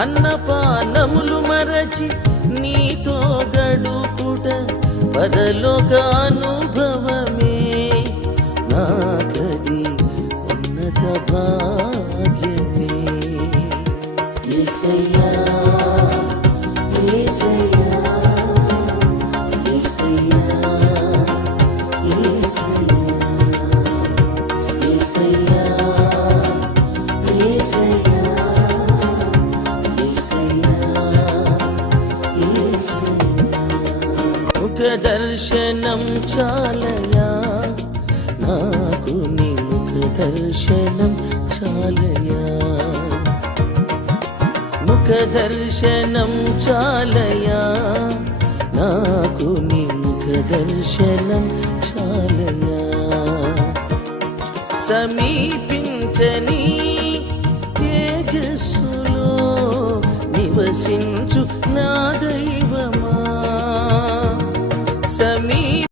అన్నపానములు మరచి నీతో గడుపుట పరలోక అనుభవమే, నాకది ఉన్నత భాగ్యమే. యేసయ్యా యేసయ్యా యేసయ్యా యేసయ్యా యేసయ్యా ముఖ దర్శనం చాలయా, నాకు నీ ముఖ దర్శనం చాలయా. ముఖ దర్శనం చాలయా, నాకు నీ ముఖ దర్శనం చాలయా. సమీపించని